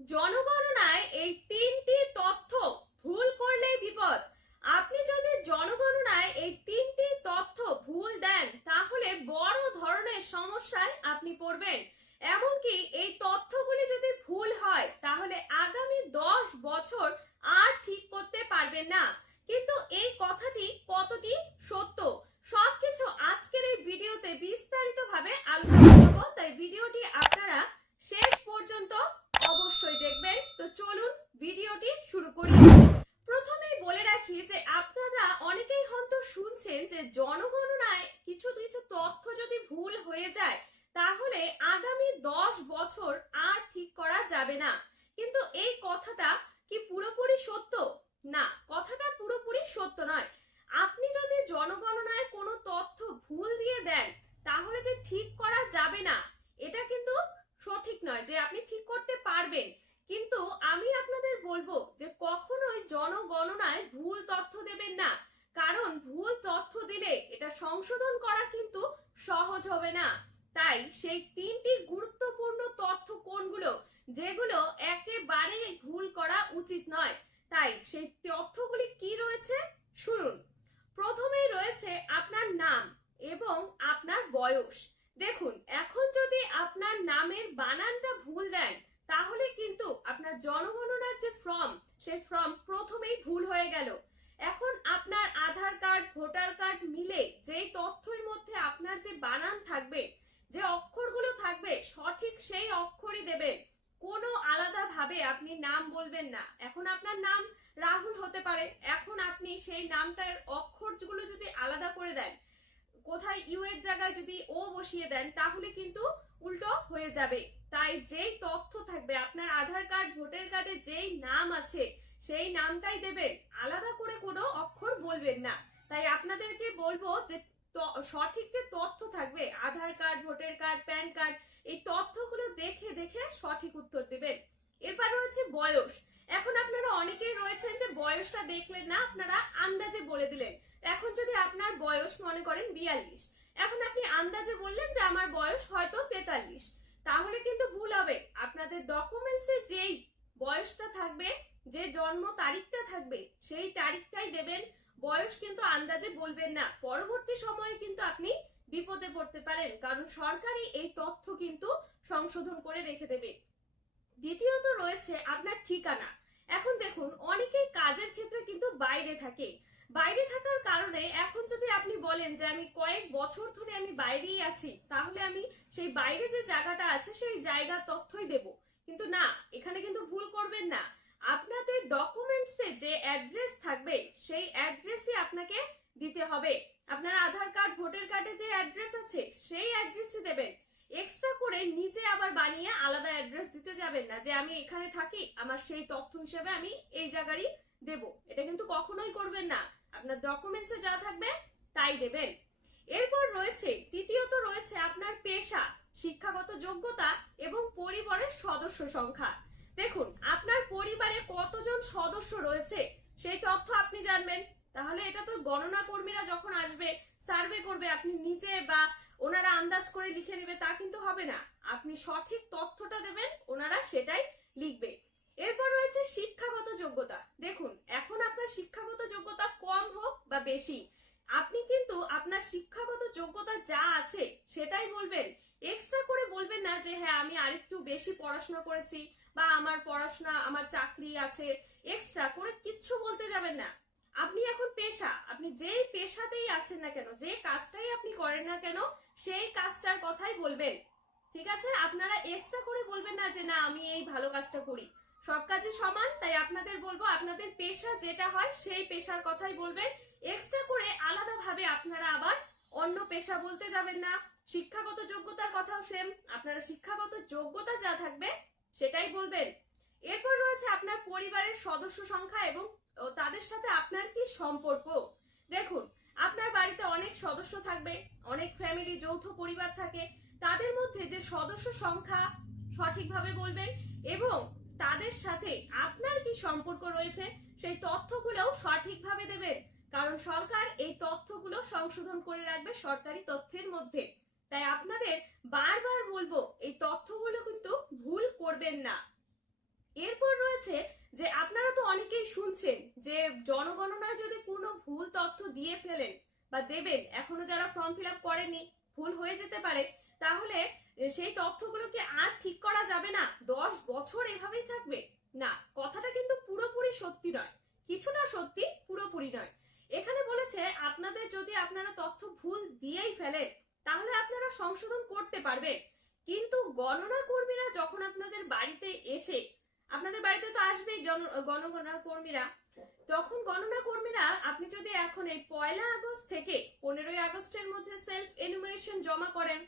জনগণনায় এই তিনটি তথ্য ভুল করলেই বিপদ। আপনি যদি জনগণনায় এই তিনটি তথ্য ভুল দেন তাহলে বড় ধরনের সমস্যায় আপনি পড়বেন। এমনকি এই তথ্যগুলি যদি ভুল হয় তাহলে আগামী 10 বছর আর ঠিক করতে পারবেন না। কিন্তু এই কথাটি কতটি সত্য সবকিছু আজকের এই ভিডিওতে বিস্তারিতভাবে আলোচনা করব, তাই ভিডিওটি আপনারা শেষ পর্যন্ত অবশ্যই দেখবেন। তো চলুন ভিডিওটি শুরু করি। প্রথমেই বলে রাখি যে আপনারা অনেকেই হয়তো শুনছেন যে জনগণনায় কিছু কিছু তথ্য যদি ভুল হয়ে যায় তাহলে আগামী 10 বছর আর ঠিক করা যাবে না। কিন্তু এই কথাটা কি পুরোপুরি সত্য? না, কথাটা পুরোপুরি সত্য নয়। আপনি যদি জনগণনায় কোনো তথ্য ভুল দিয়ে দেন তাহলে যে ঠিক করা যাবে না এটা কিন্তু সঠিক নয় যে আপনি ঠিক করতে পারবেন। কিন্তু আমি আপনাদের বলবো যে কখনোই জনগণনায় ভুল তথ্য দেবেন না, কারণ ভুল তথ্য দিলে এটা সংশোধন করা কিন্তু সহজ হবে না। তাই সেই তিনটি গুরুত্বপূর্ণ তথ্য কোনগুলো যেগুলো একেবারেই ভুল করা উচিত নয়, তাই সেই তথ্যগুলি কি রয়েছে শুনুন। প্রথমেই রয়েছে আপনার নাম এবং আপনার বয়স। দেখুন, এখন যদি আপনার নামের বানানটা ভুল দেন তাহলে কিন্তু আপনার জনগণনার যে ফর্ম সেই ফর্ম প্রথমেই ভুল হয়ে গেল। এখন আপনার আধার কার্ড ভোটার কার্ড মিলে যেই তথ্যের মধ্যে আপনার যে বানান থাকবে, যে অক্ষরগুলো থাকবে সঠিক সেই অক্ষরই দেবেন। কোনো আলাদা ভাবে আপনি নাম বলবেন না। এখন আপনার নাম রাহুল হতে পারে, এখন আপনি সেই নামটার অক্ষরগুলো যদি আলাদা করে দেন, কোথায় ইউ এর জায়গায় যদি ও বসিয়ে দেন তাহলে কিন্তু উল্টো হয়ে যাবে। তাই যেই তথ্য থাকবে আপনার আধার কার্ড ভোটার কার্ডে যেই নাম আছে সেই নামটাই দেবেন, আলাদা করে কোনো অক্ষর বলবেন না। তাই আপনাদেরকে বলবো যে সঠিক যে তথ্য থাকবে Aadhaar card voter card PAN card এই তথ্যগুলো দেখে দেখে সঠিক উত্তর দেবেন। এরপর রয়েছে বয়স। এখন আপনারা অনেকেই রয়েছেন যে বয়সটা দেখলেন না, আপনারা আন্দাজে বলে দিলেন। এখন যদি আপনার বয়স মনে করেন 42, এখন আপনি আন্দাজে বললেন যে আমার বয়স হয়তো 43, তাহলে কিন্তু ভুল হবে। আপনাদের ডকুমেন্টসে যেই বয়সটা থাকবে, যে জন্ম তারিখটা থাকবে সেই তারিখটাই দেবেন। বয়স কিন্তু আন্দাজে বলবেন না, পরবর্তী সময়ে কিন্তু আপনি বিপদে পড়তে পারেন, কারণ সরকারি এই তথ্য কিন্তু সংশোধন করে রেখে দেবে। দ্বিতীয়ত রয়েছে আপনার ঠিকানা। এখন দেখুন, অনেকেই কাজের ক্ষেত্রে কিন্তু বাইরে থাকে। বাইরে থাকার কারণে এখন যদি আপনি বলেন যে আমি কয়েক বছর ধরে আমি বাইরেই আছি, তাহলে আমি সেই বাইরে যে জায়গাটা আছে সেই জায়গার তথ্যই দেব। কিন্তু না, এখানে কিন্তু ভুল করবেন না। আপনাদের ডকুমেন্টসে যে অ্যাড্রেস থাকবে সেই অ্যাড্রেসই আপনাকে দিতে হবে। আপনার আধার কার্ড ভোটার কার্ডে যে অ্যাড্রেস আছে সেই অ্যাড্রেসই দেবেন। এক্সট্রা করে নিচে আবার বানিয়ে আলাদা অ্যাড্রেস দিতে যাবেন না যে আমি এখানে থাকি, আমার সেই তথ্য হিসেবে আমি এই জায়গারই দেব। এটা কিন্তু কখনোই করবেন না। আপনার ডকুমেন্টসে যা থাকবে তাই দেবেন। এরপর রয়েছে তৃতীয়ত রয়েছে আপনার পেশা, শিক্ষাগত যোগ্যতা এবং পরিবারের সদস্য সংখ্যা। দেখুন, আপনার পরিবারে কতজন সদস্য রয়েছে সেই তথ্য আপনি জানবেন। তাহলে এটা তো গণনা কর্মীরা যখন আসবে সার্ভে করবে আপনি নিজে বা ওনারা আন্দাজ করে লিখে নেবে তা কিন্তু হবে না। আপনি সঠিক তথ্যটা দেবেন, ওনারা সেটাই লিখবে। এরপর রয়েছে শিক্ষাগত যোগ্যতা। দেখুন, এখন আপনার শিক্ষাগত যোগ্যতা কম হোক বা বেশি, আপনি কিন্তু আপনার শিক্ষাগত যোগ্যতা যা আছে সেটাই বলবেন। এক্সট্রা করে বলবেন না যে হ্যাঁ আমি আরেকটু বেশি পড়াশোনা করেছি বা আমার পড়াশোনা আমার চাকরি আছে, এক্সট্রা করে কিচ্ছু বলতে যাবেন না। আপনি এখন পেশা, আপনি যেই পেশাতেই আছেন না কেন, যে কাজটাই আপনি করেন না কেন সেই কাজটার কথাই বলবেন। ঠিক আছে? আপনারা এক্সট্রা করে বলবেন না যে না আমি এই ভালো কাজটা করি। সব কাজই সমান, তাই আপনাদের বলবো আপনাদের পেশা যেটা হয় সেই পেশার কথাই বলবেন। এক্সট্রা করে আলাদা ভাবে আপনারা আবার অন্য পেশা বলতে যাবেন না। শিক্ষাগত যোগ্যতার কথাও সেম, আপনারা শিক্ষাগত যোগ্যতা যা থাকবে সেটাই বলবেন। এরপর রয়েছে আপনার পরিবারের সদস্য সংখ্যা এবং তাদের সাথে আপনার কি সম্পর্ক। দেখুন, আপনার বাড়িতে অনেক সদস্য থাকবে, অনেক ফ্যামিলি যৌথ পরিবার থাকে, তাদের মধ্যে যে সদস্য সংখ্যা সঠিকভাবে বলবেন এবং তাদের সাথে আপনার কি সম্পর্ক রয়েছে সেই তথ্যগুলোও সঠিকভাবে দেবেন, কারণ সরকার এই তথ্যগুলো সংশোধন করে রাখবে সরকারি তথ্যের মধ্যে। তাই আপনাদের বারবার বলবো এই তথ্যগুলো কিন্তু ভুল করবেন না। এরপর রয়েছে যে আপনারা তো অনেকেই শুনছেন যে জনগণনায় যদি কোনো ভুল তথ্য দিয়ে ফেলেন বা দেবেন, এখনো যারা ফর্ম ফিল আপ করেনি, ভুল হয়ে যেতে পারে, তাহলে সেই তথ্যগুলোকে আর ঠিক করা যাবে না, 10 বছর এভাবেই থাকবে। না, কথাটা কিন্তু পুরোপুরি সত্যি নয়, কিছুটা সত্যি, পুরোপুরি নয়। এখানে বলেছে আপনাদের যদি আপনারা তথ্য ভুল দিয়েই ফেলেন তাহলে আপনারা সংশোধন করতে পারবেন, কিন্তু গণনা কর্মীরা যখন আপনাদের বাড়িতে এসে, আপনাদের বাড়িতে তো আসবেই গণনা কর্মীরা, তখন গণনা কর্মীরা আপনি যদি এখন এই 1 আগস্ট থেকে 15 আগস্টের মধ্যে সেলফ এনুমারেশন জমা করেন,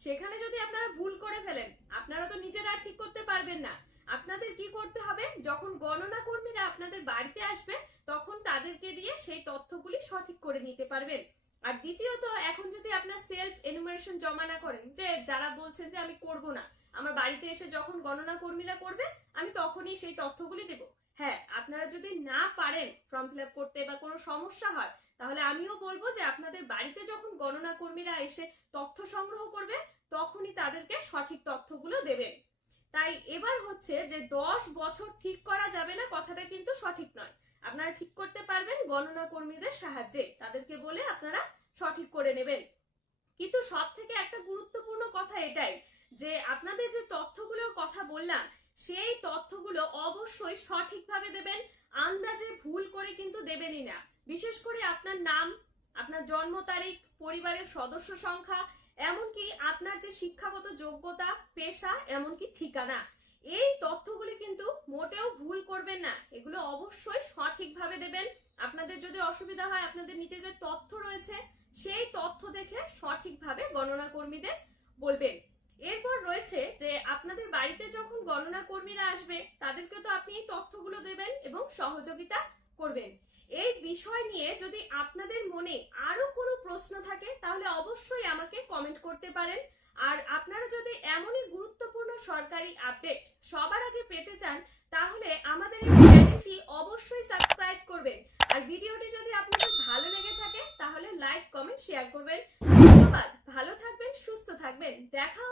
সেখানে যদি আপনারা ভুল করে ফেলেন আপনারা তো নিজেরা ঠিক করতে পারবেন না। আপনাদের কি করতে হবে, যখন গণনা কর্মীরা আপনাদের বাড়িতে আসবে তখন তাদেরকে দিয়ে সেই তথ্যগুলি সঠিক করে নিতে পারবেন। আর দ্বিতীয়ত, এখন যদি আপনার সেলফ এনুমারেশন জমা না করেন, যে যারা বলছেন যে আমি করব না, আমার বাড়িতে এসে যখন গণনা কর্মীরা করবে আমি তখনই সেই তথ্যগুলি দেব, হ্যাঁ, আপনারা যদি না পারেন ফর্ম ফিল আপ করতে বা কোনো সমস্যা হয়, তাহলে আমিও বলবো যে আপনাদের বাড়িতে যখন গণনা কর্মীরা এসে তথ্য সংগ্রহ করবে তখনই তাদেরকে সঠিক তথ্যগুলো দেবেন। তাই এবার হচ্ছে যে 10 বছর ঠিক করা যাবে না, কথাটা কিন্তু সঠিক নয়। আপনারা ঠিক করতে পারবেন গণনা কর্মীদের সাহায্যে, তাদেরকে বলে আপনারা সঠিক করে নেবেন। কিন্তু সব থেকে একটা গুরুত্বপূর্ণ কথা এটাই যে আপনাদের যে তথ্যগুলোর কথা বললাম সেই তথ্যগুলো অবশ্যই সঠিকভাবে দেবেন, আন্দাজে ভুল করে কিন্তু দেবেনই না। বিশেষ করে আপনার নাম, আপনার জন্ম তারিখ, পরিবারের সদস্য সংখ্যা, এমনকি আপনার যে শিক্ষাগত যোগ্যতা, পেশা, এমনকি ঠিকানা, এই তথ্যগুলি কিন্তু মোটেও ভুল করবেন না, এগুলো অবশ্যই সঠিকভাবে দেবেন। আপনাদের যদি অসুবিধা হয়, আপনাদের নিজেদের তথ্য রয়েছে, সেই তথ্য দেখে সঠিকভাবে গণনা কর্মীদের বলবেন। এরপর রয়েছে যে আপনাদের বাড়িতে যখন গণনা কর্মীরা আসবে তাদেরকে তো আপনি এই তথ্যগুলো দেবেন এবং সহযোগিতা করবেন। এই বিষয় নিয়ে যদি আপনাদের মনে আরো কোনো প্রশ্ন থাকে তাহলে অবশ্যই আমাকে কমেন্ট করতে পারেন। আর আপনারা যদি এমনই গুরুত্বপূর্ণ সরকারি আপডেট সবার আগে পেতে চান তাহলে আমাদের এই চ্যানেলটি অবশ্যই সাবস্ক্রাইব করবেন। আর ভিডিওটি যদি আপনাদের ভালো লেগে থাকে তাহলে লাইক, কমেন্ট, শেয়ার করবেন। ধন্যবাদ, ভালো থাকবেন, সুস্থ থাকবেন, দেখা